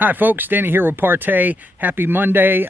Hi folks, Danny here with Partey. Happy Monday.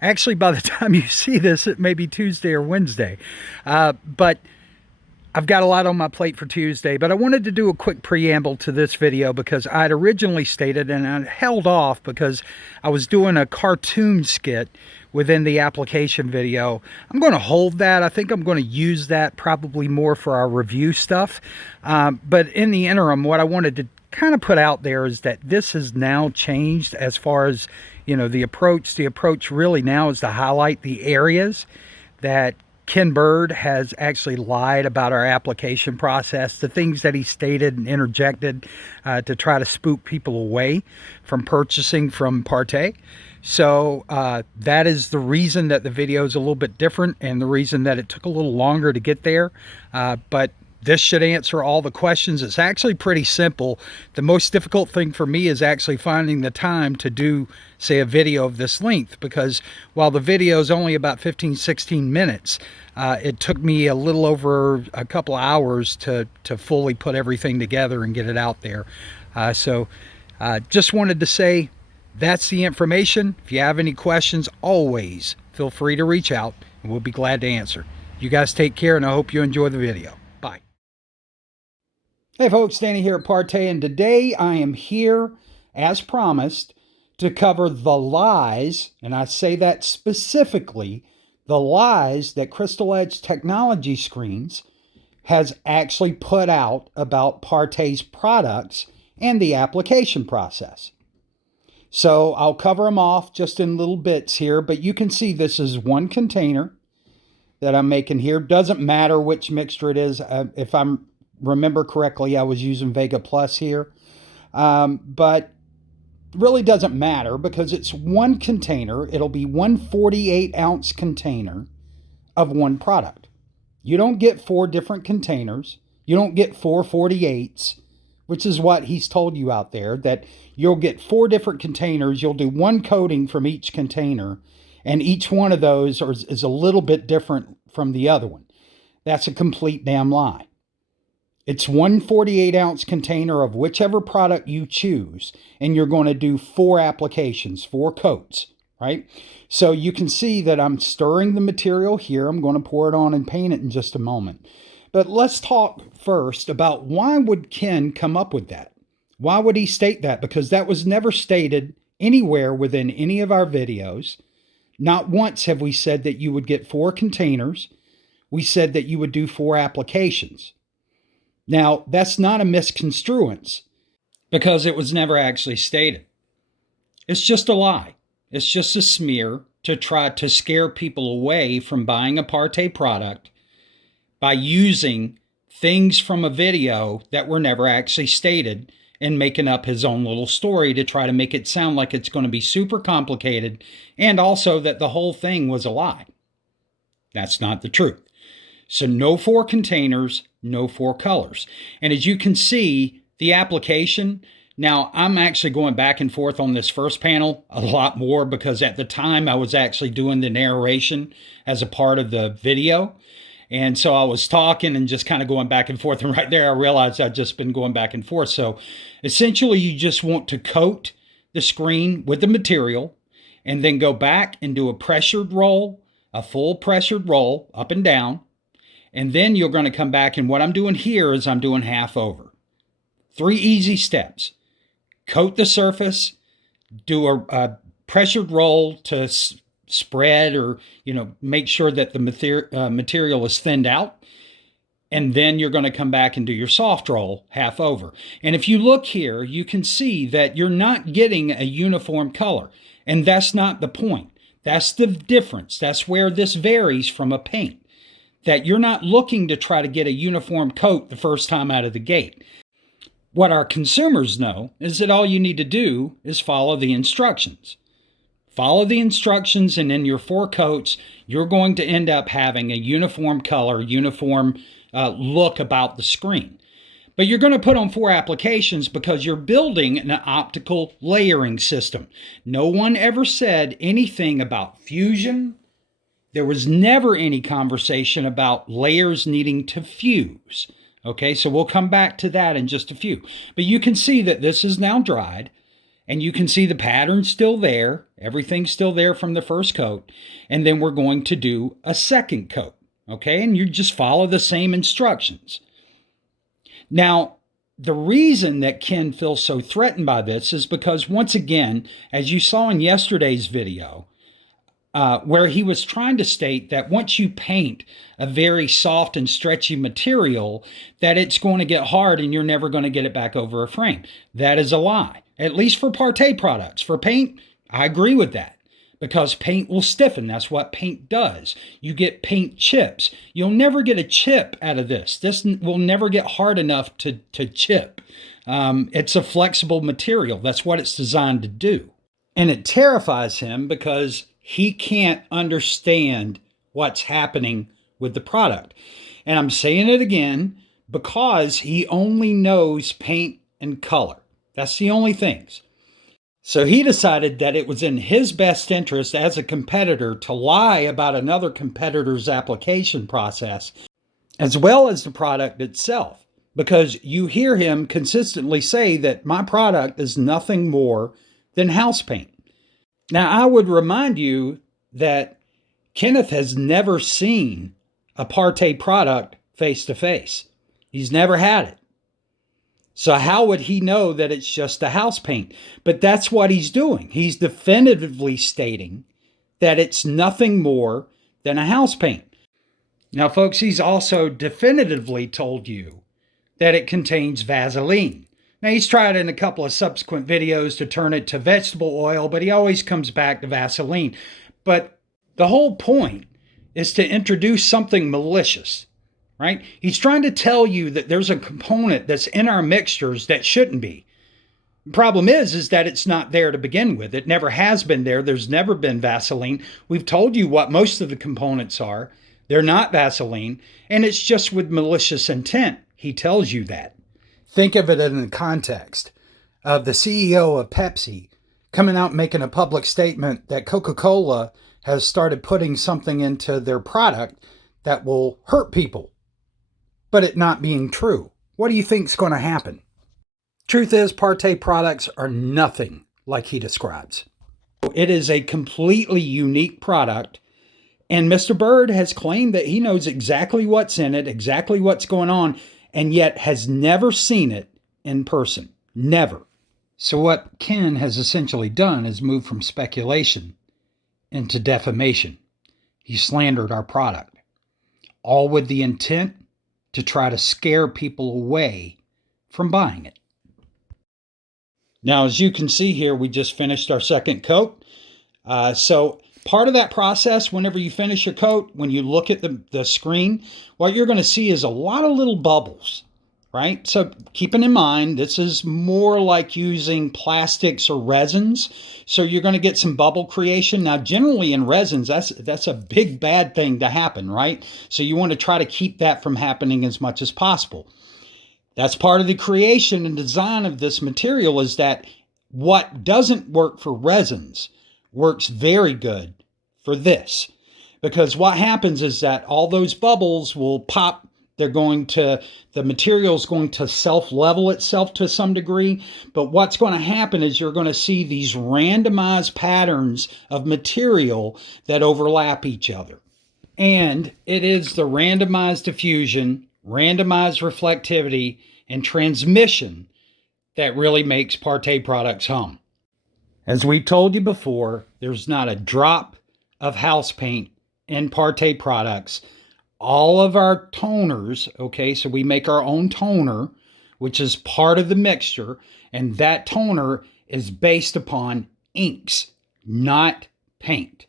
Actually, by the time you see this, it may be Tuesday or Wednesday. But I've got a lot on my plate for Tuesday, but I wanted to do a quick preamble to this video because I'd originally stated, and I held off because I was doing a cartoon skit within the application video. I'm going to hold that. I think I'm going to use that probably more for our review stuff. But in the interim, what I wanted to kind of put out there is that this has now changed as far as, you know, the approach. The approach really now is to highlight the areas that Ken Bird has actually lied about our application process, the things that he stated and interjected to try to spook people away from purchasing from Partey. So that is the reason that the video is a little bit different and the reason that it took a little longer to get there. But this should answer all the questions. It's actually pretty simple. The most difficult thing for me is actually finding the time to do, say, a video of this length, because while the video is only about 15-16 minutes, it took me a little over a couple hours to fully put everything together and get it out there. So just wanted to say that's the information. If you have any questions, always feel free to reach out and we'll be glad to answer. You guys take care, and I hope you enjoy the video. Bye. Hey folks, Danny here at Partey, and today I am here, as promised, to cover the lies, and I say that specifically, the lies that Crystal Edge Technology Screens has actually put out about Partey's products and the application process. So I'll cover them off just in little bits here, but you can see this is one container that I'm making here. Doesn't matter which mixture it is. If I'm remember correctly, I was using Vega Plus here, but really doesn't matter because it's one container. It'll be one 48-ounce container of one product. You don't get 4 different containers. You don't get 4 48s, which is what he's told you out there, that you'll get 4 different containers. You'll do one coating from each container, and each one of those is a little bit different from the other one. That's a complete damn lie. It's one 48-ounce container of whichever product you choose, and you're going to do 4 applications, 4 coats, right? So you can see that I'm stirring the material here. I'm going to pour it on and paint it in just a moment. But let's talk first about why would Ken come up with that? Why would he state that? Because that was never stated anywhere within any of our videos. Not once have we said that you would get 4 containers. We said that you would do 4 applications. Now, that's not a misconstruence because it was never actually stated. It's just a lie. It's just a smear to try to scare people away from buying a Partey product by using things from a video that were never actually stated and making up his own little story to try to make it sound like it's going to be super complicated and also that the whole thing was a lie. That's not the truth. So no 4 containers, no 4 colors. And as you can see, the application, now I'm actually going back and forth on this first panel a lot more because at the time I was actually doing the narration as a part of the video. And so I was talking and just kind of going back and forth. And right there, I realized I'd just been going back and forth. So essentially, you just want to coat the screen with the material and then go back and do a pressured roll, a full pressured roll up and down. And then you're going to come back, and what I'm doing here is I'm doing half over. 3 easy steps. Coat the surface, do a pressured roll to spread or, make sure that the material is thinned out. And then you're going to come back and do your soft roll half over. And if you look here, you can see that you're not getting a uniform color. And that's not the point. That's the difference. That's where this varies from a paint. That you're not looking to try to get a uniform coat the first time out of the gate. What our consumers know is that all you need to do is follow the instructions. Follow the instructions, and in your 4 coats, you're going to end up having a uniform color, uniform look about the screen. But you're going to put on 4 applications because you're building an optical layering system. No one ever said anything about fusion. There was never any conversation about layers needing to fuse. Okay, so we'll come back to that in just a few. But you can see that this is now dried. And you can see the pattern still there. Everything's still there from the first coat. And then we're going to do a second coat. Okay, and you just follow the same instructions. Now, the reason that Ken feels so threatened by this is because, once again, as you saw in yesterday's video, where he was trying to state that once you paint a very soft and stretchy material, that it's going to get hard and you're never going to get it back over a frame. That is a lie, at least for Partey products. For paint, I agree with that, because paint will stiffen. That's what paint does. You get paint chips. You'll never get a chip out of this. This will never get hard enough to chip. It's a flexible material. That's what it's designed to do. And it terrifies him because he can't understand what's happening with the product. And I'm saying it again, because he only knows paint and color. That's the only things. So he decided that it was in his best interest as a competitor to lie about another competitor's application process, as well as the product itself, because you hear him consistently say that my product is nothing more than house paint. Now, I would remind you that Kenneth has never seen a Partey product face to face. He's never had it. So how would he know that it's just a house paint? But that's what he's doing. He's definitively stating that it's nothing more than a house paint. Now, folks, he's also definitively told you that it contains Vaseline. Now, he's tried in a couple of subsequent videos to turn it to vegetable oil, but he always comes back to Vaseline. But the whole point is to introduce something malicious. Right? He's trying to tell you that there's a component that's in our mixtures that shouldn't be. The problem is that it's not there to begin with. It never has been there. There's never been Vaseline. We've told you what most of the components are. They're not Vaseline, and it's just with malicious intent. He tells you that. Think of it in the context of the CEO of Pepsi coming out and making a public statement that Coca-Cola has started putting something into their product that will hurt people, but it not being true. What do you think is going to happen? Truth is, Partey products are nothing like he describes. It is a completely unique product, and Mr. Bird has claimed that he knows exactly what's in it, exactly what's going on, and yet has never seen it in person. Never. So what Ken has essentially done is move from speculation into defamation. He slandered our product, all with the intent to try to scare people away from buying it. Now, as you can see here, we just finished our second coat. So part of that process, whenever you finish your coat, when you look at the screen, what you're going to see is a lot of little bubbles, right? So keeping in mind, this is more like using plastics or resins. So you're going to get some bubble creation. Now, generally in resins, that's a big bad thing to happen, right? So you want to try to keep that from happening as much as possible. That's part of the creation and design of this material, is that what doesn't work for resins works very good for this. Because what happens is that all those bubbles will pop. The material is going to self-level itself to some degree, but what's going to happen is you're going to see these randomized patterns of material that overlap each other. And it is the randomized diffusion, randomized reflectivity, and transmission that really makes Partey products hum. As we told you before, there's not a drop of house paint in Partey products. All of our toners, okay, so we make our own toner, which is part of the mixture, and that toner is based upon inks, not paint.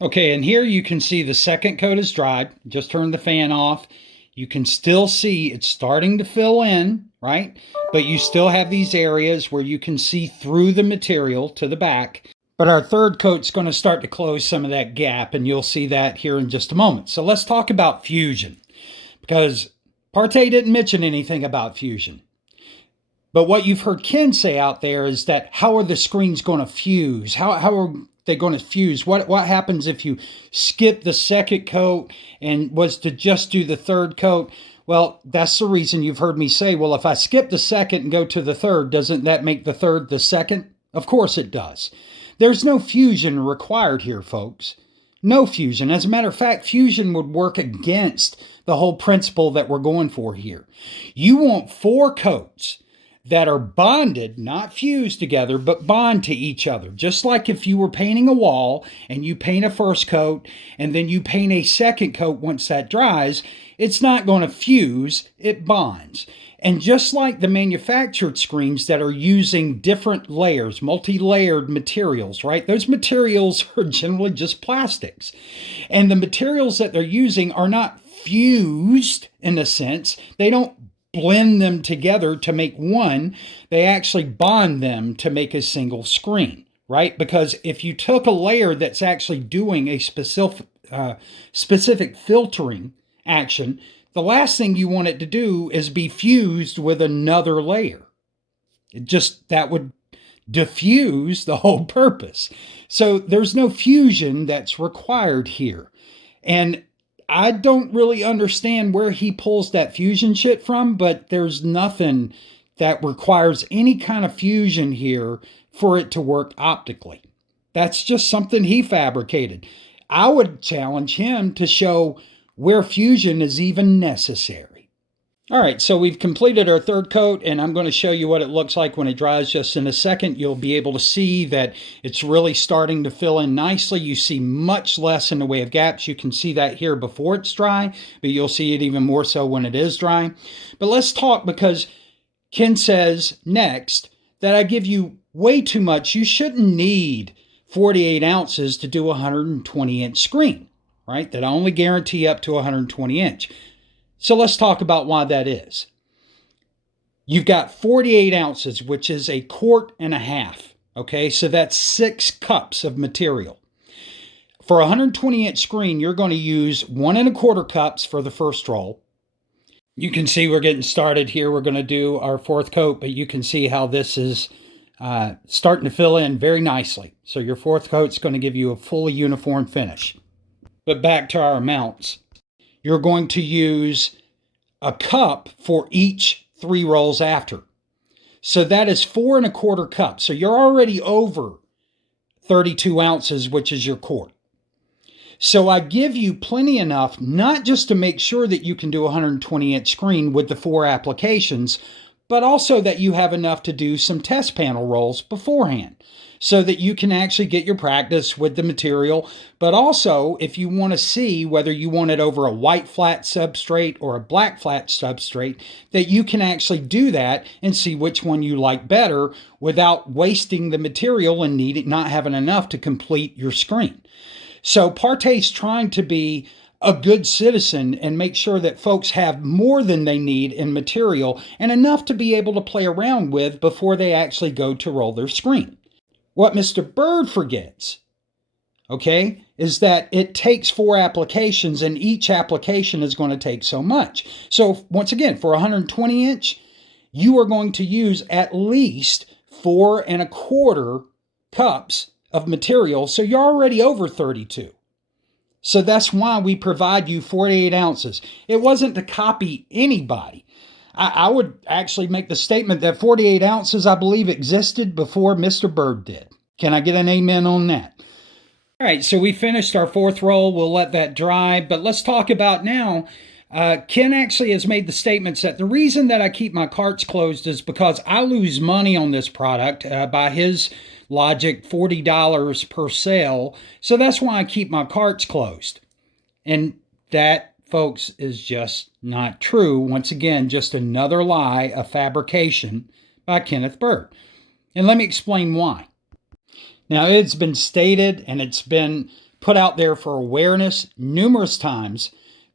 Okay, and here you can see the second coat is dried. Just turn the fan off. You can still see it's starting to fill in, right? But you still have these areas where you can see through the material to the back. But our third coat's going to start to close some of that gap, and you'll see that here in just a moment. So let's talk about fusion, because Partey didn't mention anything about fusion. But what you've heard Ken say out there is that how are the screens going to fuse? How are they going to fuse? What happens if you skip the second coat and was to just do the third coat? Well, that's the reason you've heard me say, well, if I skip the second and go to the third, doesn't that make the third the second? Of course it does. There's no fusion required here, folks. No fusion. As a matter of fact, fusion would work against the whole principle that we're going for here. You want 4 coats that are bonded, not fused together, but bond to each other. Just like if you were painting a wall and you paint a first coat and then you paint a second coat once that dries, it's not going to fuse, it bonds. And just like the manufactured screens that are using different layers, multi-layered materials, right? Those materials are generally just plastics. And the materials that they're using are not fused in a sense. They don't blend them together to make one. They actually bond them to make a single screen, right? Because if you took a layer that's actually doing a specific filtering action, the last thing you want it to do is be fused with another layer. That would diffuse the whole purpose. So there's no fusion that's required here. And I don't really understand where he pulls that fusion shit from, but there's nothing that requires any kind of fusion here for it to work optically. That's just something he fabricated. I would challenge him to show where fusion is even necessary. All right, so we've completed our third coat, and I'm going to show you what it looks like when it dries just in a second. You'll be able to see that it's really starting to fill in nicely. You see much less in the way of gaps. You can see that here before it's dry, but you'll see it even more so when it is dry. But let's talk, because Ken says next that I give you way too much. You shouldn't need 48 ounces to do a 120-inch screen, right? That I only guarantee up to 120 inch. So let's talk about why that is. You've got 48 ounces, which is a quart and a half. Okay, so that's 6 cups of material. For a 120-inch screen, you're going to use 1¼ cups for the first roll. You can see we're getting started here. We're going to do our 4th coat, but you can see how this is starting to fill in very nicely. So your 4th coat is going to give you a fully uniform finish. But back to our amounts. You're going to use a cup for each 3 rolls after. So that is 4¼ cups. So you're already over 32 ounces, which is your quart. So I give you plenty enough, not just to make sure that you can do a 120-inch screen with the 4 applications, but also that you have enough to do some test panel rolls beforehand, so that you can actually get your practice with the material. But also, if you want to see whether you want it over a white flat substrate or a black flat substrate, that you can actually do that and see which one you like better without wasting the material and not having enough to complete your screen. So Partay's trying to be a good citizen and make sure that folks have more than they need in material and enough to be able to play around with before they actually go to roll their screen. What Mr. Bird forgets, okay, is that it takes 4 applications and each application is going to take so much. So once again, for a 120-inch, you are going to use at least 4¼ cups of material. So you're already over 32. So that's why we provide you 48 ounces. It wasn't to copy anybody. I would actually make the statement that 48 ounces, I believe, existed before Mr. Bird did. Can I get an amen on that? All right, so we finished our 4th roll. We'll let that dry. But let's talk about now. Ken actually has made the statements that the reason that I keep my carts closed is because I lose money on this product. By his logic, $40 per sale. So that's why I keep my carts closed. And that, folks, is just not true. Once again, just another lie, a fabrication by Kenneth Bird. And let me explain why. Now, it's been stated and it's been put out there for awareness numerous times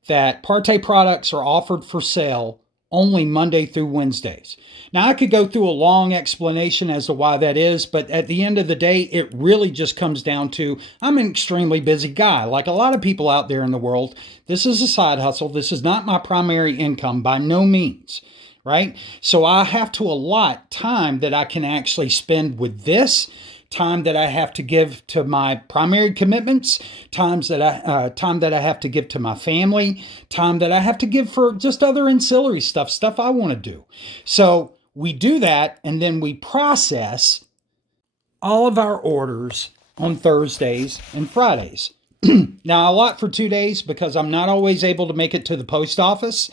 that Partay products are offered for sale only Monday through Wednesdays. Now, I could go through a long explanation as to why that is, but at the end of the day, it really just comes down to I'm an extremely busy guy. Like a lot of people out there in the world, this is a side hustle. This is not my primary income by no means, right? So I have to allot time that I can actually spend with this time that I have to give to my primary commitments, time that I have to give to my family, time that I have to give for just other ancillary stuff I want to do. So we do that, and then we process all of our orders on Thursdays and Fridays. Now, a lot for 2 days because I'm not always able to make it to the post office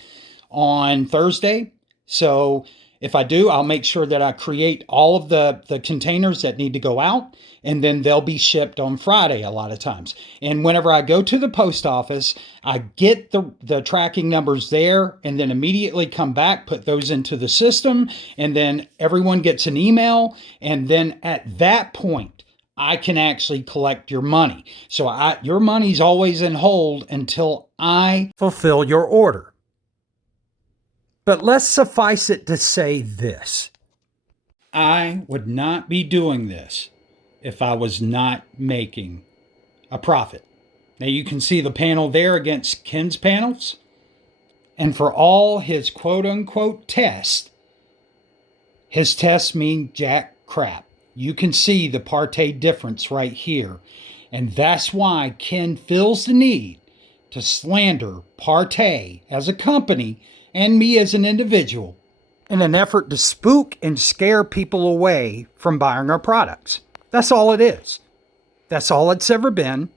on Thursday. So if I do, I'll make sure that I create all of the containers that need to go out, and then they'll be shipped on Friday a lot of times. And whenever I go to the post office, I get the tracking numbers there and then immediately come back, put those into the system, and then everyone gets an email. And then at that point, I can actually collect your money. So your money's always in hold until I fulfill your order. But let's suffice it to say this. I would not be doing this if I was not making a profit. Now you can see the panel there against Ken's panels. And for all his quote unquote tests, his tests mean jack crap. You can see the Partey difference right here. And that's why Ken feels the need to slander Partey as a company and me as an individual in an effort to spook and scare people away from buying our products. That's all it is. That's all it's ever been,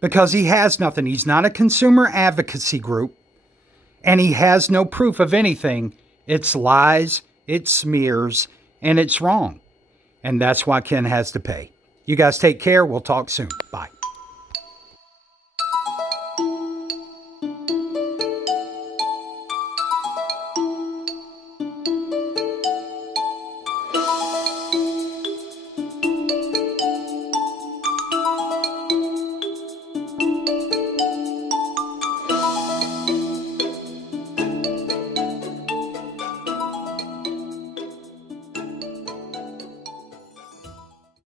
because he has nothing. He's not a consumer advocacy group, and he has no proof of anything. It's lies, it's smears, and it's wrong. And that's why Ken has to pay. You guys take care. We'll talk soon. Bye.